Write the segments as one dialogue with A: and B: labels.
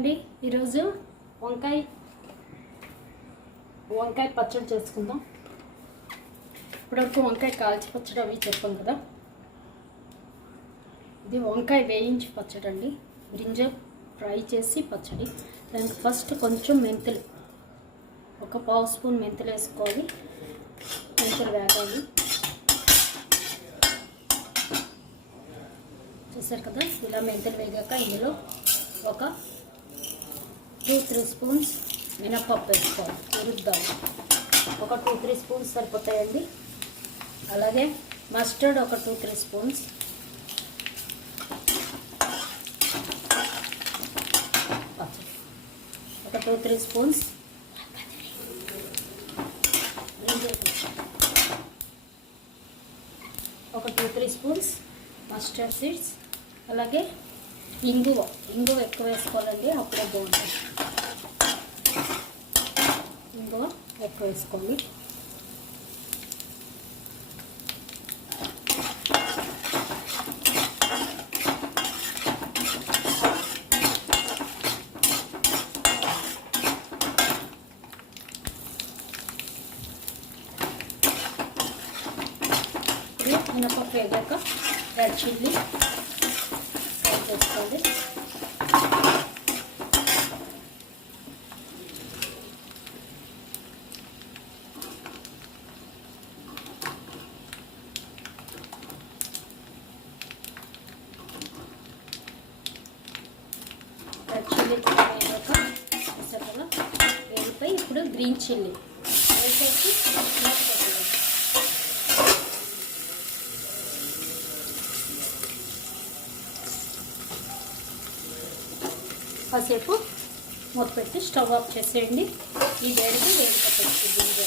A: అండి ఈరోజు వంకాయ వంకాయ పచ్చడి చేసుకుందాం. ఇప్పటివరకు వంకాయ కాల్చి పచ్చడి అవి చెప్పాం కదా. ఇది వంకాయ వేయించి పచ్చడి అండి. బ్రింజల్ ఫ్రై చేసి పచ్చడి. దానికి ఫస్ట్ కొంచెం మెంతులు ఒక పావు స్పూన్ మెంతులు వేసుకోవాలి. మెంతులు వేగాలి. చూసారు కదా ఇలా మెంతులు వేగాక ఇందులో ఒక టూ త్రీ స్పూన్స్ మినప్పప్పు వేసుకోవాలి. ఉరుద్దాం ఒక టూ త్రీ స్పూన్స్ సరిపోతాయండి. అలాగే మస్టర్డ్ ఒక టూ త్రీ స్పూన్స్. ఒక టూ త్రీ స్పూన్స్ ఒక two three spoons mustard seeds. అలాగే ఇంగువ. ఇంగువ ఎక్కువ వేసుకోవాలండి అప్పుడే బాగుంటుంది ఇంగువ ఎక్కువ వేసుకోండి. మినపప్పు వేగాక రెడ్ చిల్లీ ఫ్రై చేసుకోండి రెడ్ చిల్లీ వేగాక చక్కగా వేగిపోయి ఇప్పుడు గ్రీన్ చిల్లీ. వేసేసి మూత కాసేపు మూత పెట్టి స్టవ్ ఆఫ్ చేసేయండి. ఈ వేడికి వేడి పెట్టచ్చు గింజలు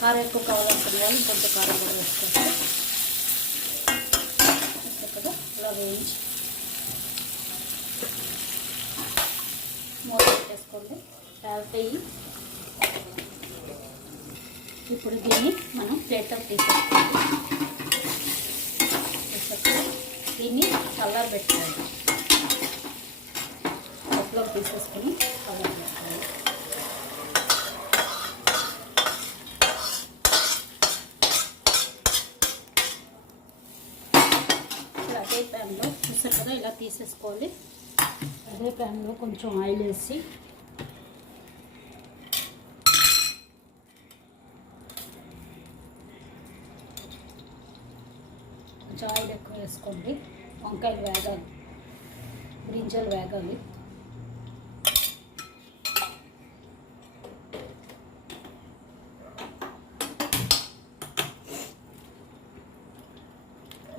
A: కారం ఎక్కువ కావాలనుకున్న వాళ్ళు కొంత కారం కూడా వేసుకోవచ్చు. కదా ఇలా వేయించి వేసుకోండి పెట్టేసుకోండి ఇప్పుడు దీన్ని మనం ప్లేట్లో తీసేసుకోవాలి. దీన్ని చల్లారి పెట్టుకోవాలి. కప్పులో తీసేసుకొని చల్లారి పెట్టుకోవాలి. అదే ప్యాన్లో చూసారు కదా ఇలా తీసేసుకోవాలి. అదే ప్యాన్లో కొంచెం ఆయిల్ వేసి కొంచెం ఆయిల్ ఎక్కువ వేసుకోండి. వంకాయలు వేగాలి. బ్రింజలు వేగాలి.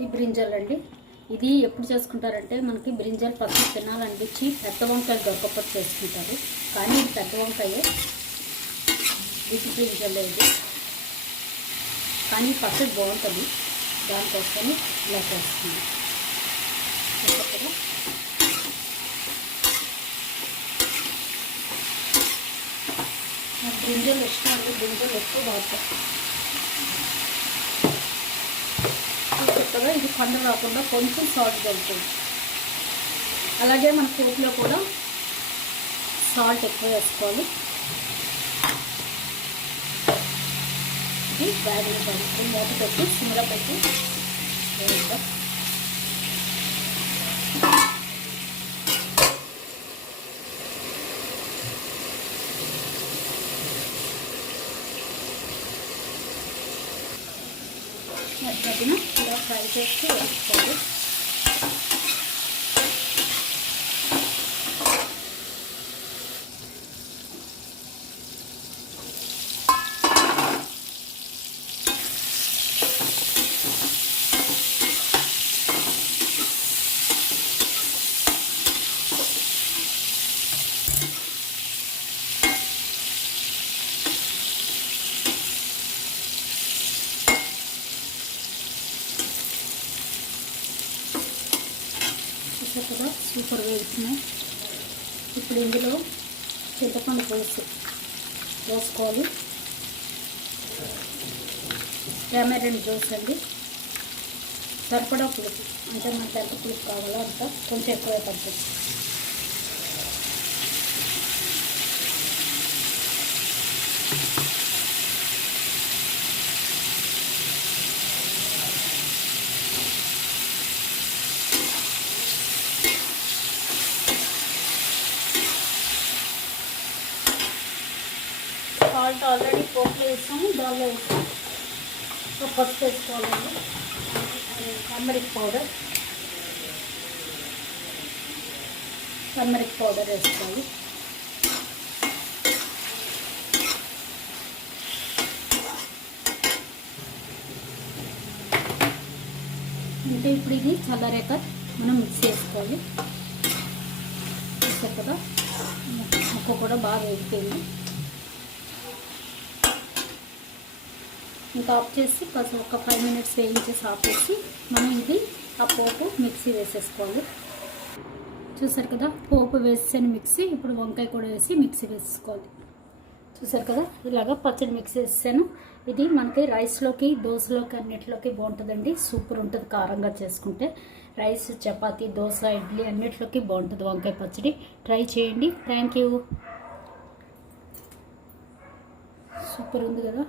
A: ఈ బ్రింజల్ అండి. ఇది ఎప్పుడు చేసుకుంటారంటే మనకి బ్రింజల్ పసుపు తినాలనిపించి పెద్ద వంకాయ దొరకపట్టు చేసుకుంటారు. కానీ ఇది పెద్ద వంకాయే. ఇది బ్రింజల్ ఇది. కానీ పచ్చడి బాగుంటుంది. దానికోసమే ఇలా చేస్తుంది నాకు గింజలు ఇష్టం అండి గింజలు ఎక్కువ వాడతాం కొత్తగా ఇది పండు రాకుండా కొంచెం సాల్ట్ కలుపుతుంది అలాగే మన పోపులో కూడా సాల్ట్ ఎక్కువ వేసుకోవాలి. ఇది బ్యాగులు పడుతుంది మూత పెట్టి సిమ్లో పెట్టి వేద్దాం మధ్యన ఇలా ఫ్రై చేసి వేసుకోవాలి చూసారు కదా? సూపర్ వేస్తున్నాయి. ఇప్పుడు ఇందులో చింతపండు పులుసు వేసుకోవాలి. టామాటో జ్యూస్ అండి. సరిపడా పులుపు అంటే మనకి ఎంత పులుపు కావాలో అంత కొంచెం ఎక్కువే పడుతుంది సాల్ట్ ఆల్రెడీ పోపులో వేసాము దానిలో వేసాము. ఒక పసుపు వేసుకోవాలండి. Turmeric powder. టర్మరిక్ పౌడర్ వేసుకోవాలి. అంటే ఇప్పుడు ఇది చల్లరేక మనం మిక్స్ చేసుకోవాలి. చూసారు కదా? ముక్క కూడా బాగా వేగిపోయింది ఇంకా ఆఫ్ చేసి కొంచెం ఒక ఫైవ్ మినిట్స్ వేయించేసి ఆఫ్ చేసి మనం ఇది ఆ పోపు మిక్సీ వేసేసుకోవాలి. చూసారు కదా పోపు వేసేసాను మిక్సీ ఇప్పుడు వంకాయ కూడా వేసి మిక్సీ వేసుకోవాలి చూసారు కదా ఇలాగ పచ్చడి మిక్స్ వేసాను ఇది మనకి రైస్లోకి దోశలోకి అన్నిటిలోకి బాగుంటుందండి. సూపర్ ఉంటుంది కారంగా చేసుకుంటే. రైస్ చపాతి దోశ ఇడ్లీ అన్నిటిలోకి బాగుంటుంది వంకాయ పచ్చడి. ట్రై చేయండి. Thank you. సూపర్ ఉంది కదా.